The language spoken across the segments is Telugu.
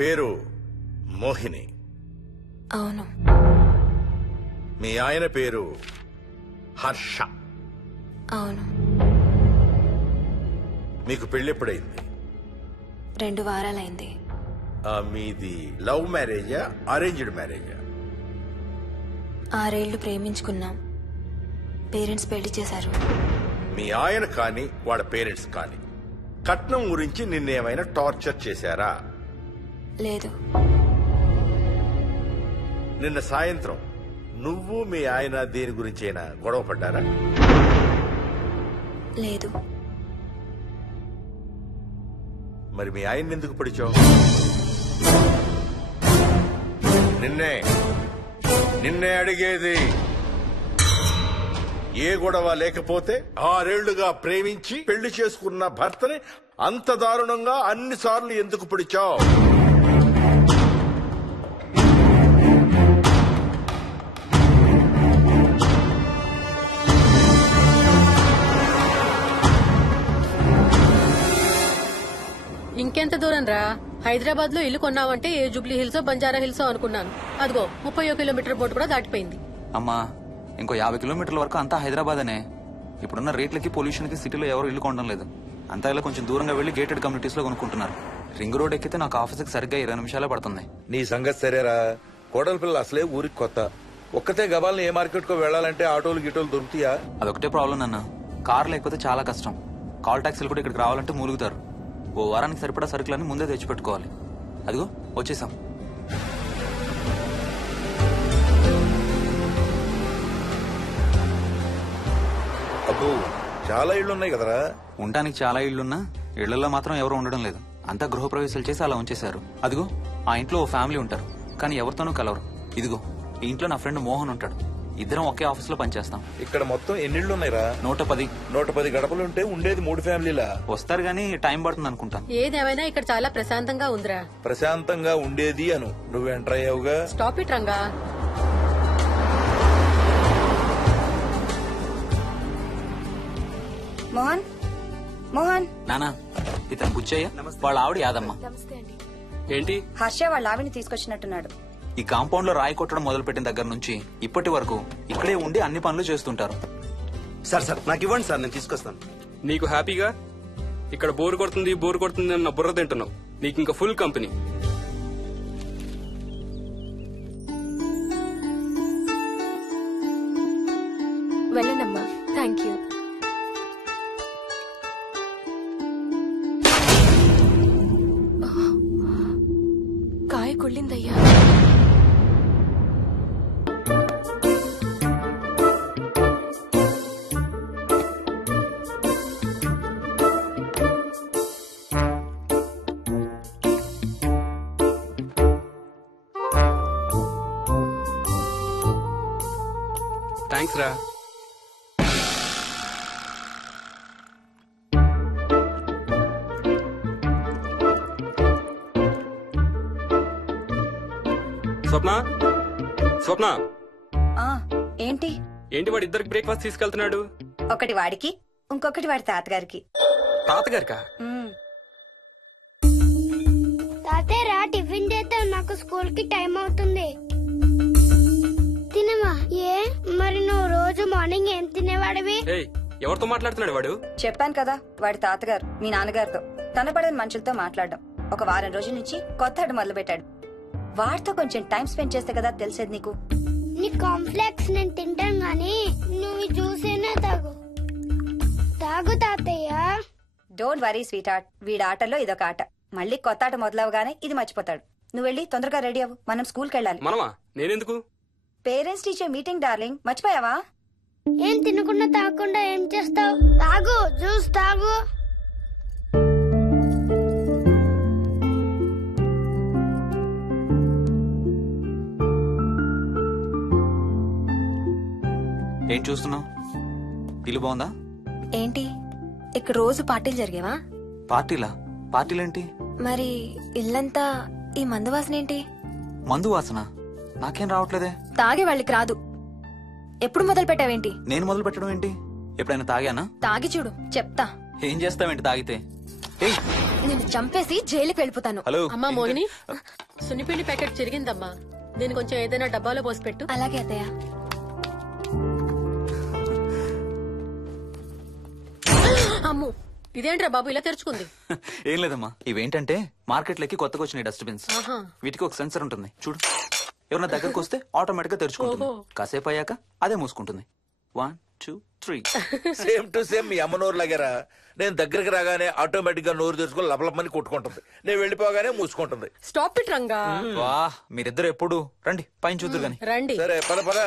పేరు మోహిని? అవును. మీ ఆయన పేరు హర్ష? అవును. మీకు పెళ్ళెప్పుడైంది? 2 వారాలైంది. మీది లవ్ మ్యారేజా అరేంజ్డ్ మ్యారేజా? 6 ఏళ్లు ప్రేమించుకున్నాం. పేరెంట్స్ పెళ్లి చేశారు. మీ ఆయన కానీ వాళ్ళ పేరెంట్స్ కానీ కట్నం గురించి నిన్నేమైనా టార్చర్ చేశారా? లేదు. నిన్న సాయంత్రం నువ్వు మీ ఆయన దేని గురించైనా గొడవ పడ్డారా? లేదు. మరి మీ ఆయన్ని ఎందుకు పడిచావు? నిన్నే అడిగేది. ఏ గొడవ లేకపోతే 6 ఏళ్లుగా ప్రేమించి పెళ్లి చేసుకున్న భర్తని అంత దారుణంగా అన్నిసార్లు ఎందుకు పిడిచావు? ఇంకెంత దూరం రా? హైదరాబాద్ లో ఇల్లు కొన్నావంటే ఏ జూబ్లీ హిల్స్ బంజారా హిల్స్ అనుకున్నాను. అదిగో 31 కిలోమీటర్ బోర్డు కూడా దాటిపోయింది. అమ్మా, ఇంకో 50 కిలోమీటర్ల వరకు అంతా హైదరాబాద్ అనే. ఇప్పుడున్న రేట్లకి పొల్యూషన్ కి సిటీలో ఎవరు ఇల్లు కొనడం లేదు. అంతా ఇలా కొంచెం దూరంగా వెళ్లి గేటెడ్ కమ్యూనిటీస్ లో కొనుక్కుంటున్నారు. రింగ్ రోడ్ ఎక్కితే నాకు ఆఫీస్కి సరిగ్గా 20 నిమిషాలే పడుతుంది. నీ సంగతి సరేరా, కోడల పిల్ల అసలే ఊరికి కొత్త. ఒక్కతే గబాల్ని ఏ మార్కెట్ కో వెళ్లాలంటే ఆటోలు గిటోలు దొరుకుతాయా? అదొకటే ప్రాబ్లం అన్న. కార్ లేకపోతే చాలా కష్టం. కాల్ టాక్సీలు కూడా ఇక్కడికి రావాలంటే మూలుగుతారు. ఓ వారానికి సరిపడా సరుకులన్నీ ముందే తెచ్చిపెట్టుకోవాలి. అదిగో వచ్చేసాం. అబ్బో, చాలా ఇళ్లున్నాయి కదరా. ఉండటానికి చాలా ఇళ్లున్నా ఇళ్లలో మాత్రం ఎవరు ఉండడం లేదు. అంతా గృహప్రవేశాలు చేసి అలా ఉంచేశారు. అదిగో ఆ ఇంట్లో ఓ ఫ్యామిలీ ఉంటారు, కానీ ఎవరితోనూ కలవరు. ఇదిగో ఈ ఇంట్లో నా ఫ్రెండ్ మోహన్ ఉంటాడు. ఇద్దరం ఒకే ఆఫీస్ లో పనిచేస్తాం. ఇక్కడ మొత్తం ఎన్నిళ్లున్నాయిరా? 110. 110 గడపలుంటే ఉండేది 3 ఫ్యామిలీలా. వస్తారు గానీ టైం పడుతుంది అనుకుంటా. ఏదేమైనా ఇక్కడ చాలా ప్రశాంతంగా ఉందిరా. ప్రశాంతంగా ఉండేది అను, నువ్వు ఎంటర్ అయ్యావుగా. Stop it Ranga. మోహన్, మోహన్. నానా, ఇతను బుచ్చయ్య, వాళ్ళ ఆవిడ యాదమ్మ. ఏంటి? హర్ష వాళ్ళ ఆవిని తీసుకొచ్చినట్టున్నాడు. ఈ కాంపౌండ్ లో రాయి కొట్టడం మొదలు పెట్టిన దగ్గర నుంచి ఇప్పటి వరకు ఇక్కడే ఉండి అన్ని పనులు చేస్తుంటారు. సార్ నాకు ఇవ్వండి సార్, నేను తీసుకొస్తాను. నీకు హ్యాపీగా ఇక్కడ బోర్ కొడుతుంది అన్న బుర్ర తింటున్నావు. నీకు ఇంకా ఫుల్ కంపెనీ. వెళ్ళండమ్మా. Thank you. కాయ కుళ్ళిందయ్యా. థ్యాంక్స్ రా. స్వప్న ఏంటి ఏంటి వాడి ఇద్దరికి బ్రేక్ఫాస్ట్ తీసుకెళ్తున్నాడు? ఒకటి వాడికి, ఇంకొకటి వాడి తాతగారికి. తాతగారికా? తాతయ్యరా, టిఫిన్ చేద్దాం, నాకు స్కూల్ కి టైం అవుతుంది. తినమా? ఏ మరి నువ్వు రోజు మార్నింగ్ ఏం తినేవాడివి? ఎవరితో మాట్లాడుతున్నాడు వాడు? చెప్పాను కదా, వాడి తాతగారు మీ నాన్నగారితో కనపడని మనుషులతో మాట్లాడడం. ఒక వారం రోజుల నుంచి కొత్త ఆట మొదలు పెట్టాడు. వాడితో కొంచెం టైం స్పెండ్ చేస్తే కదా తెలిసేది నీకు. నీ కాంప్లెక్స్ నేను తింటాను గానీ నువ్వు జ్యూసేనా తాగు. తాగు తాతయ్య. డోంట్ వరీ స్వీట్ హార్ట్, వీడి ఆటల్లో ఇదొక ఆట. మళ్ళీ కొత్త ఆట మొదలవగానే ఇది మర్చిపోతాడు. నువ్వు వెళ్ళి తొందరగా రెడీ అవ్వు, మనం స్కూల్కి వెళ్ళాలి. మనమా? నేనెందుకు? పేరెంట్స్ టీచర్ మీటింగ్ డార్లింగ్, మర్చిపోయావా? ఏం తినకుండా తాగకుండా ఏం చేస్తావు? తాగు, జ్యూస్ తాగు. ఏం చూస్తున్నావు? ఇల్లు బాగుందా? ఏంటి ఇక్కడ రోజు పార్టీలు జరిగేవా? పార్టీలా? పార్టీలేంటి? మరి ఇల్లంతా ఈ మందు వాసన ఏంటి? మందు వాసన నాకేం రావట్లేదే. తాగే వాళ్ళకి రాదు. ఎప్పుడు మొదలు పెట్టావేంటి? నేను మొదలు పెట్టడం ఏంటి? ఎప్పుడైనా తాగానా? తాగి చూడు, చెప్తా. ఏం చేస్తావేంటి తాగితే? ఏయ్, నేను చంపేసి జైలుకి వెళ్ళిపోతాను. హలో అమ్మా మోహిని సున్నిపిండి ప్యాకెట్ చిరిగిందమ్మా, దీని కొంచెం ఏదైనా డబ్బాలో పోసి పెట్టు. అలాగే అత్తయ్య. అమ్ము, ఇదేంట్రా బాబు ఇలా తెరుచుకుంది? ఏం లేదమ్మా, ఇవేంటంటే మార్కెట్లోకి కొత్తగా వచ్చిన డస్ట్బిన్స్. ఆహా. వీటికి ఒక సెన్సర్ ఉంటుంది చూడు. ఎవరైనా దగ్గరకు వస్తే ఆటోమేటిక్ గా తెరుచుకుంటుంది. ఓహో. కాసేపు అయ్యాక అదే మూసుకుంటుంది. 1 2 3. సేమ్ టు సేమ్ మీ అమ్మ నోరు లాగారా. నేను దగ్గరికి రాగానే ఆటోమేటిక్ గా నోరు తెరుచుకొని లపలపమని కొట్టుకుంటుంది, నేను వెళ్ళిపోగానే మూసుకుంటుంది. Stop it Ranga. వా, మీరిద్దరు ఎప్పుడు రండి పైన చూద్దరు గాని. రండి. సరే పద పద.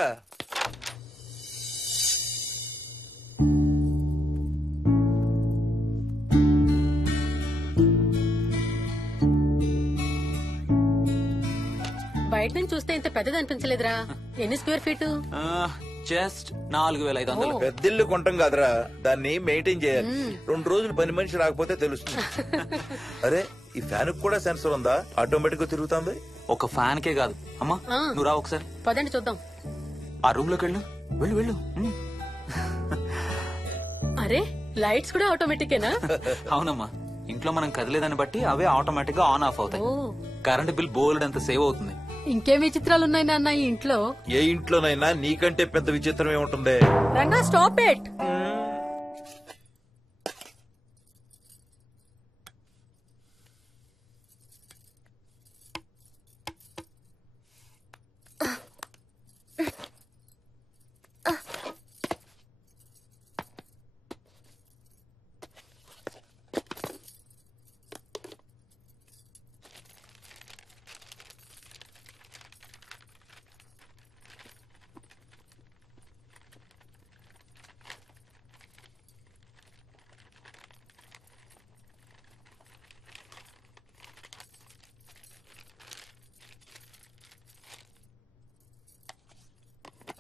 బయట నుంచి చూస్తే ఇంత పెద్దది అనిపించలేదురా. ఎన్ని స్క్వేర్ ఫీట్? జస్ట్ 4500. పెద్దిల్లు కొంటాం కాదురా, దాన్ని మెయింటైన్ చేయాలి. 2 రోజులు పని మనిషి రాకపోతే తెలుస్తుంది. అరే ఈ ఫ్యాన్ కూడా సెన్సర్ ఉందా? ఆటోమేటిక్ గా తిరుగుతుంది. ఒక ఫ్యాన్ కే కాదు. అమ్మా ఆ. నువ్వు రా ఒకసారి పదండి చూద్దాం. ఆ రూమ్ లోకి వెళ్ళు. వెళ్ళు వెళ్ళు. అరే లైట్స్ కూడా ఆటోమేటికేనా? అవునమ్మా, ఇంట్లో మనం కదిలేదాన్ని బట్టి అవే ఆటోమేటిక్ గా ఆన్ ఆఫ్ అవుతాయి. ఓ. కరెంట్ బిల్ బోల్డ్ అంత సేవ్ అవుతుంది. ఇంకేం విచిత్రాలు ఉన్నాయి నాన్న ఈ ఇంట్లో? ఏ ఇంట్లోనైనా నీకంటే పెద్ద విచిత్రం ఏముంటుంది? Ranga stop it. మ్మ్.